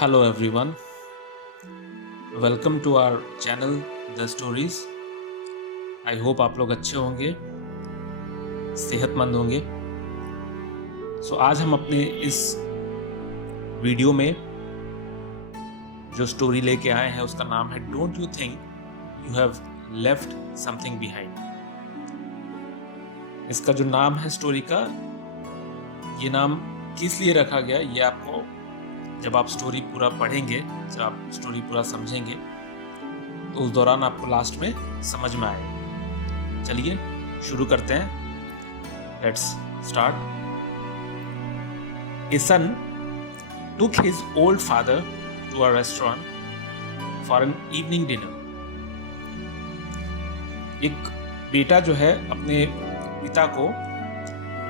Hello everyone, welcome to our channel The Stories. I hope आप लोग अच्छे होंगे, सेहतमंद होंगे। आज हम अपने इस वीडियो में जो स्टोरी लेके आए हैं उसका नाम है don't you think you have left something behind. इसका जो नाम है स्टोरी का, ये नाम किस लिए रखा गया ये आपको जब आप स्टोरी पूरा पढ़ेंगे, जब आप स्टोरी पूरा समझेंगे तो उस दौरान आपको लास्ट में समझ में आएगा। चलिए शुरू करते हैं। Let's start. A son took his old father to a restaurant for an evening dinner. एक बेटा जो है अपने पिता को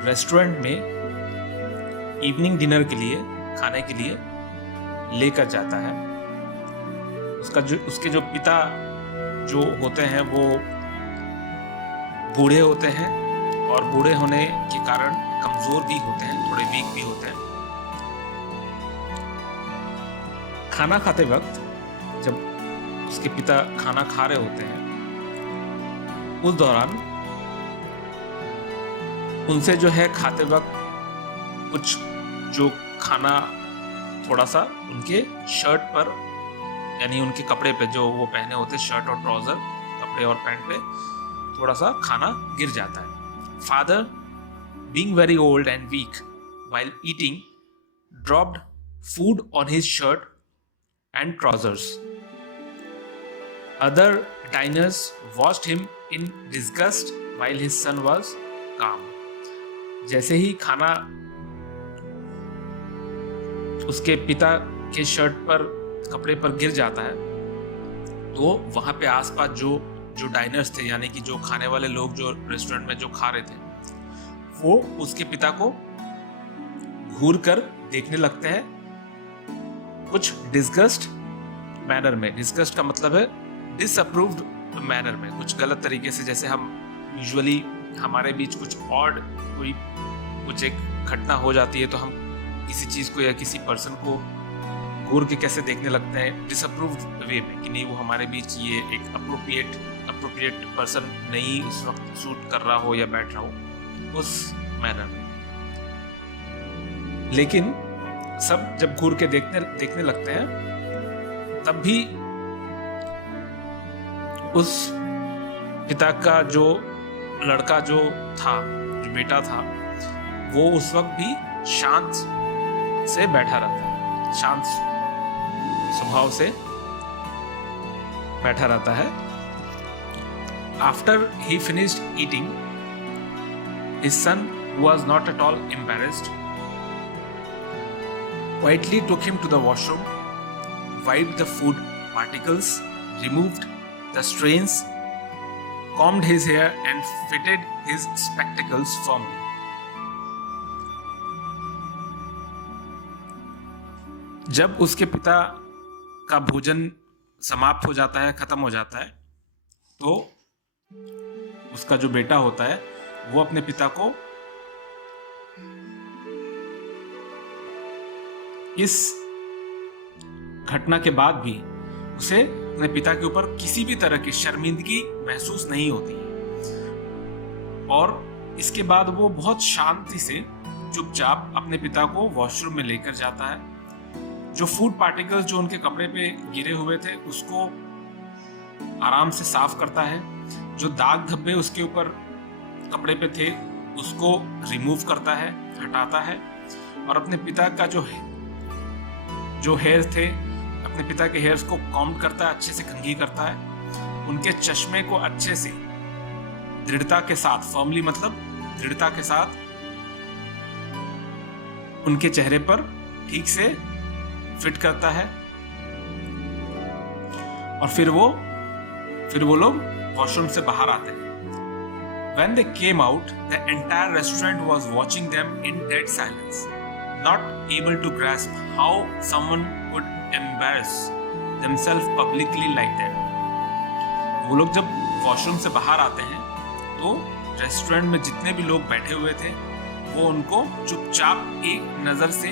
रेस्टोरेंट में इवनिंग डिनर के लिए, खाने के लिए लेकर जाता है। उसके जो पिता जो होते हैं वो बूढ़े होते हैं और बूढ़े होने के कारण कमजोर भी होते हैं, थोड़े वीक भी होते हैं। खाना खाते वक्त जब उसके पिता खाना खा रहे होते हैं, उस दौरान उनसे जो है खाते वक्त कुछ जो खाना थोड़ा सा उनके शर्ट पर, यानी उनके कपड़े पे जो वो पहने होते, शर्ट और ट्राउजर, कपड़े और पैंट पे थोड़ा सा खाना गिर जाता है। Father being very old and weak while eating dropped food on his shirt and trousers. Other diners watched him in disgust while his son was calm. जैसे ही खाना उसके पिता के शर्ट पर, कपड़े पर गिर जाता है, तो वहां पे आसपास जो डाइनर्स थे, यानी कि जो खाने वाले लोग जो रेस्टोरेंट में जो खा रहे थे, वो उसके पिता को घूर कर देखने लगते हैं कुछ डिस्गस्ट मैनर में। डिस्गस्ट का मतलब है डिसअप्रूव्ड मैनर में, कुछ गलत तरीके से। जैसे हम यूजुअली हमारे बीच कुछ एक घटना हो जाती है तो हम किसी चीज को या किसी पर्सन को घूर के कैसे देखने लगते हैं, डिसअप्रूव्ड वे में, कि नहीं वो हमारे बीच ये एक अप्रोप्रिएट पर्सन नहीं उस वक्त सूट कर रहा हो या बैठ रहा हो, उस मैनर में। लेकिन सब जब घूर के देखने लगते हैं, तब भी उस पिता का जो लड़का जो बेटा था, वो उस वक्त भी शांत से बैठा रहता है, शांत स्वभाव से बैठा रहता है। After he finished eating, his son was not at all embarrassed, quietly took him to the washroom, wiped the food particles, removed the stains, combed his hair and fitted his spectacles firmly. जब उसके पिता का भोजन समाप्त हो जाता है, खत्म हो जाता है, तो उसका जो बेटा होता है वो अपने पिता को इस घटना के बाद भी उसे अपने पिता के ऊपर किसी भी तरह की शर्मिंदगी महसूस नहीं होती है। और इसके बाद वो बहुत शांति से चुपचाप अपने पिता को वॉशरूम में लेकर जाता है। जो फूड पार्टिकल्स जो उनके कपड़े पे गिरे हुए थे उसको आराम से साफ करता है। जो दाग धब्बे उसके ऊपर कपड़े पे थे उसको रिमूव करता है, हटाता है। और अपने पिता का जो हेयर थे, अपने पिता के हेयर्स को कॉम्ब करता है, अच्छे से कंघी करता है। उनके चश्मे को अच्छे से दृढ़ता के साथ, फर्मली मतलब दृढ़ता के साथ, उनके चेहरे पर ठीक से फिट करता है। और फिर वो लोग वॉशरूम से बाहर आते हैं। When they came out, the entire restaurant was watching them in dead silence, not able to grasp how someone could embarrass themselves publicly like that. वो लोग जब वॉशरूम से बाहर आते हैं तो रेस्टोरेंट में जितने भी लोग बैठे हुए थे वो उनको चुपचाप एक नजर से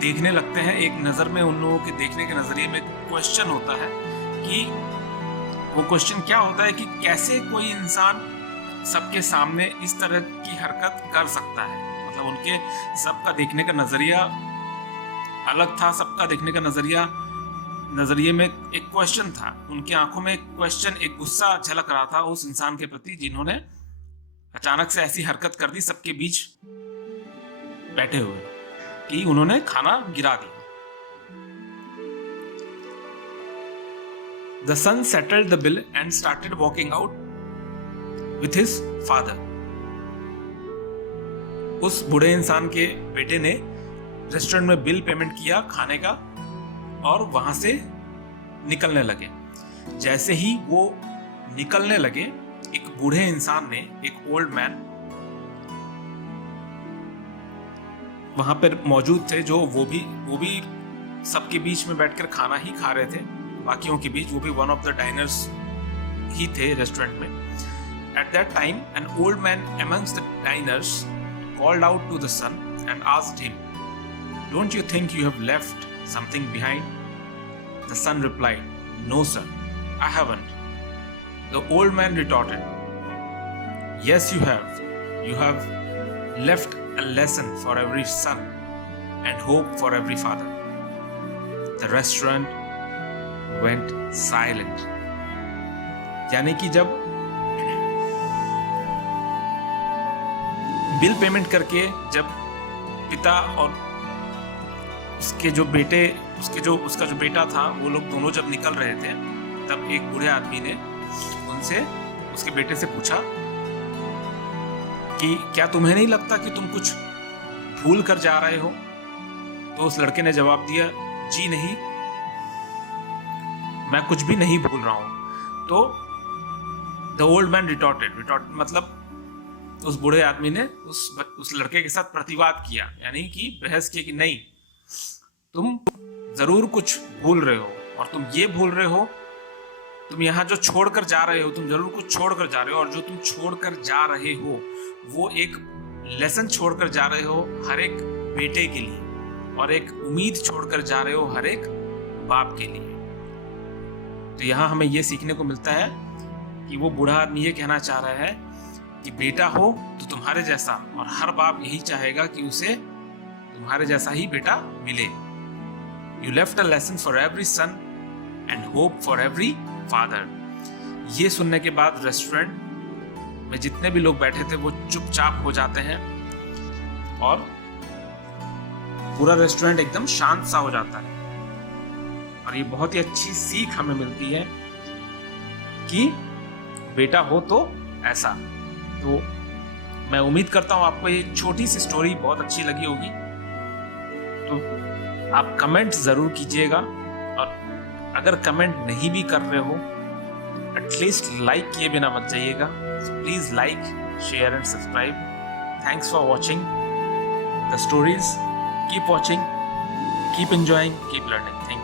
देखने लगते हैं। एक नज़र में उन लोगों के देखने के नज़रिए में क्वेश्चन होता है कि वो क्वेश्चन क्या होता है कि कैसे कोई इंसान सबके सामने इस तरह की हरकत कर सकता है। मतलब उनके सबका देखने का नज़रिया अलग था, सबका देखने का नज़रिए में एक क्वेश्चन था, उनकी आंखों में एक क्वेश्चन, एक गुस्सा झलक रहा था उस इंसान के प्रति जिन्होंने अचानक से ऐसी हरकत कर दी सबके बीच बैठे हुए कि उन्होंने खाना गिरा दिया। The son settled the bill and started walking out with his father. उस बूढ़े इंसान के बेटे ने रेस्टोरेंट में बिल पेमेंट किया खाने का और वहां से निकलने लगे। जैसे ही वो निकलने लगे, एक बूढ़े इंसान ने, एक ओल्ड मैन वहां पर मौजूद थे, जो वो भी सबके बीच में बैठकर खाना ही खा रहे थे, बाकियों के बीच। वो भी वन ऑफ द डाइनर्स ही थे रेस्टोरेंट में। At that time an old man amongst the diners called out to the son and asked him, don't you think you have left something behind? The son replied, no sir, I haven't. The old man retorted, yes you have left a lesson for every son and hope for every father. The restaurant went silent. यानी कि जब bill payment करके जब पिता और उसके जो बेटे, उसका जो बेटा था, वो लोग दोनों जब निकल रहे थे, तब एक बूढ़े आदमी ने उनसे, उसके बेटे से पूछा कि क्या तुम्हें नहीं लगता कि तुम कुछ भूल कर जा रहे हो? तो उस लड़के ने जवाब दिया, जी नहीं, मैं कुछ भी नहीं भूल रहा हूं। तो द ओल्ड मैन रिटॉर्टेड मतलब उस बूढ़े आदमी ने उस लड़के के साथ प्रतिवाद किया, यानी कि बहस की कि नहीं, तुम जरूर कुछ भूल रहे हो, और तुम ये भूल रहे हो, तुम यहाँ जो छोड़कर जा रहे हो, तुम जरूर कुछ छोड़कर जा रहे हो, और जो तुम छोड़कर जा रहे हो वो एक लेसन छोड़कर जा रहे हो हर एक बेटे के लिए, और एक उम्मीद छोड़कर जा रहे हो हर एक बाप के लिए। तो यहाँ हमें ये सीखने को मिलता है कि वो बूढ़ा आदमी ये कहना चाह रहा है कि बेटा हो तो तुम्हारे जैसा, और हर बाप यही चाहेगा कि उसे तुम्हारे जैसा ही बेटा मिले। You left a lesson for every son and hope for every father. ये सुनने के बाद रेस्टोरेंट में जितने भी लोग बैठे थे वो चुपचाप हो जाते हैं, और पूरा रेस्टोरेंट एकदम शांत सा हो जाता है। और ये बहुत ही अच्छी सीख हमें मिलती है कि बेटा हो तो ऐसा। तो मैं उम्मीद करता हूँ आपको ये छोटी सी स्टोरी बहुत अच्छी लगी होगी। तो आप कमेंट जरूर कीजिएगा, और अगर कमेंट नहीं भी कर रहे हो, एटलीस्ट लाइक किए बिना मत जाइएगा। Please like, share and subscribe. Thanks for watching the stories. Keep watching, keep enjoying, keep learning.